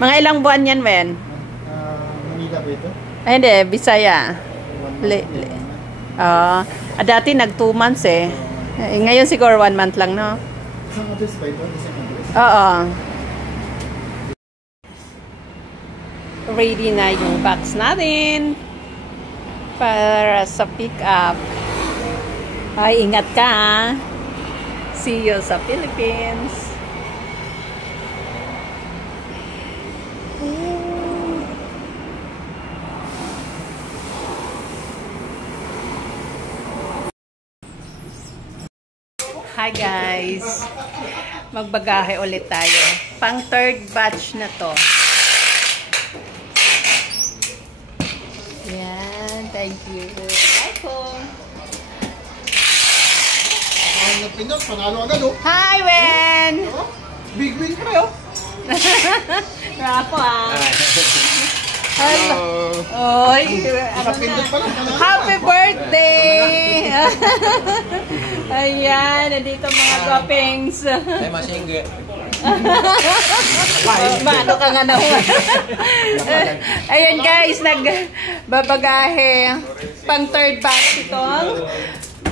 Mga ilang buwan yan, Wen? Manila ba ito? Ay, hindi. Bisaya. Dati nag 2 months eh. Ngayon siguro 1 month lang, no? Isang address ba ito? Isang address? Oo. Ready na yung box natin para sa pick up. Ay, ingat ka ha. See you sa Philippines. Hi guys. Magbagahe ulit tayo. Pang 3rd batch na to. Yan. Thank you. Bye po. Pinot, panalo agad oh. Hi, Wen! Big win ka kayo. Rapo ah. Hello. Oy, happy birthday! Ayan, nandito mga guwapings. Ay, masingge. Mano ka nga naman. Ayan guys, nagbabagahe. Pang 3rd batch itong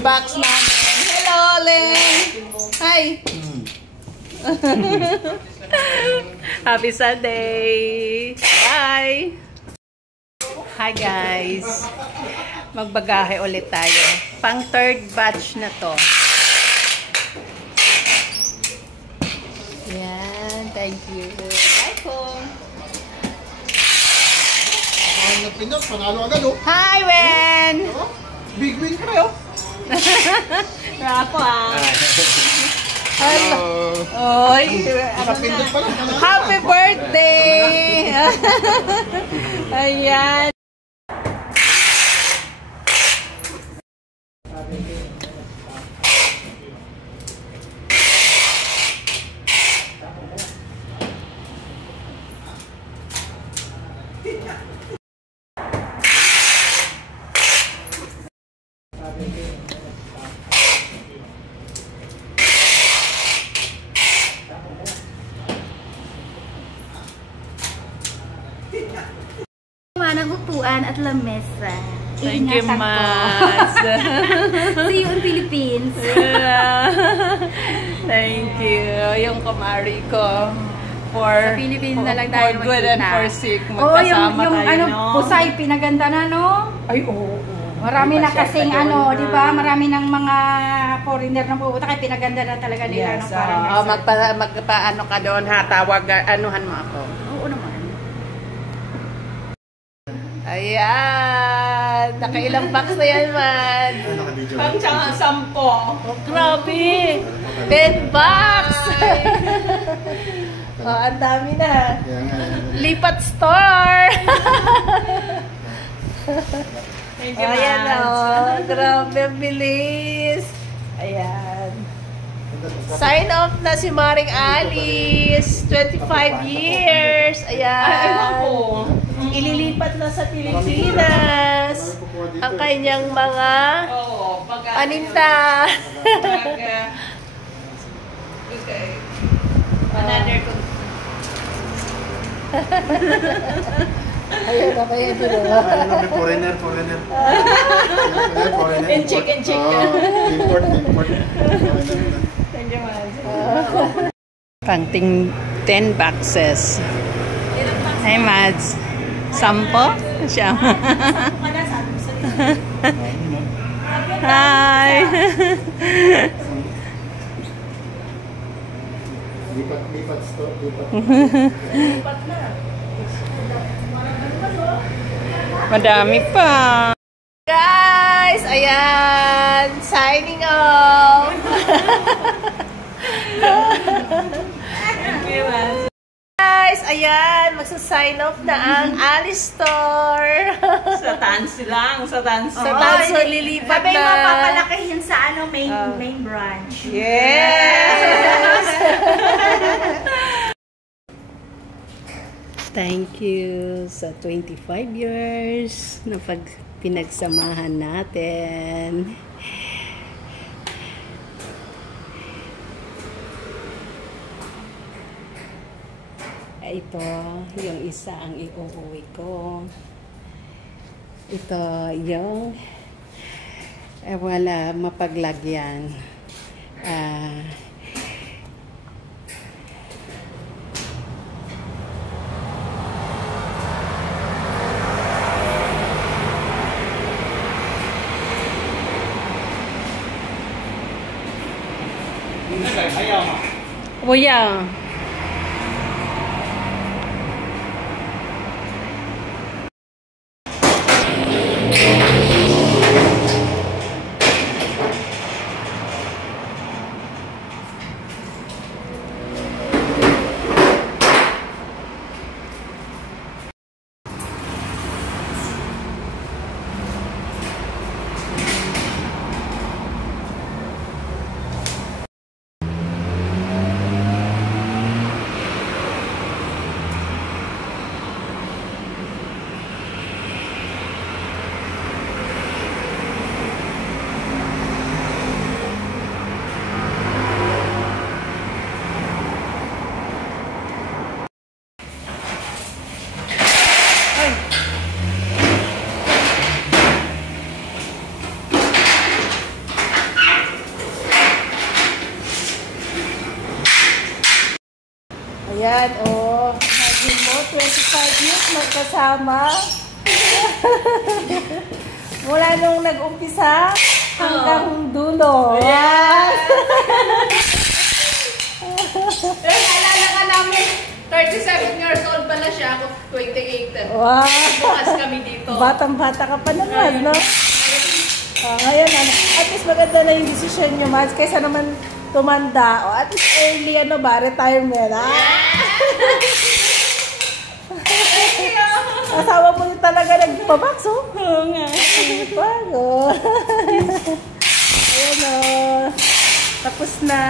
box namin. Hello, Ling! Hi! Happy Sunday! Bye! Hi guys! Magbagahe ulit tayo. Pang 3rd batch na to. Yan. Thank you. Bye po! Pinot, panalo agad oh. Hi, Wen! Big win ka kayo. Rapo ah. Hello. Oy, happy birthday! Ayan. Ng upuan at lamesa. Thank you, Mas. See you in Philippines. Thank you. Yung kumari ko. Sa Philippines na lang tayo for good and for sick. Oo, yung tayo, ano, no? Pusay, pinaganda na, no? Ay, oo. Marami na kasing ano, di ba? Marami ng mga foreigner na pupunta kaya pinaganda na talaga nila. Yes, no? magpaano ka doon ha, tawag, anuhan mo ako. Oo naman. Ayan! Nakailang box na yan, man. Pang 10. Oh, grabe! 10 box! Oh, ang dami na. Lipat store! Thank you, ayan na, oh. Grabe, bilis. Ayan. Sign off na si Maring Alice. 25 years. Ayan. Ililipat na sa Pilipinas ang kanyang mga paninda. Another Ayun na kayo dito. Foreigner. Enchik. Import. Thank you, Mads. Pangting 10 boxes. Hi, Mads. 10? Siya. Hi. Lipat store. lipat na. Madami pa. Guys, ayan. Signing off. Thank you, Mads. Guys, ayan, magsa-sign off na ang Alice Store. Sa Tansi lang, sa Tansi. Sa Tansi, lilipat na. Sabi mo, papalakihin sa ano, main branch. Yes! Thank you sa 25 years na pinagsamahan natin. Ito, yung isa ang iuuwi ko. Ito, yung wala mapaglagyan. Kuya. Ayan, oh. Imagine mo, 25 years magkasama. Mula nung nag-umpisa hanggang dulo. Yes! Alala ka namin, 37 years old pala siya. Ako, 28. Wow! Bukas kami dito. Batang-bata ka pa naman, no? Ngayon, at least maganda na yung decision nyo, Mads, kaysa naman tumanda. O, at least early, retirement, ha? Asawa mo yung talaga nagpabakso. Oo nga. Bago. Ayan, o. Tapos na.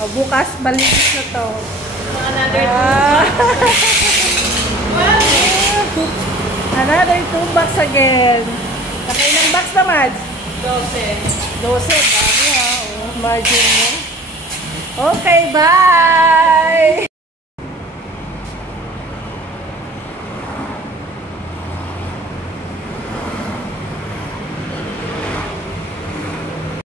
O, bukas, balinis na to. Another Another 2 bucks again. Nakailang bucks na, Mads? 12. 12, dami ha. Oh, margin mo. Okay, bye!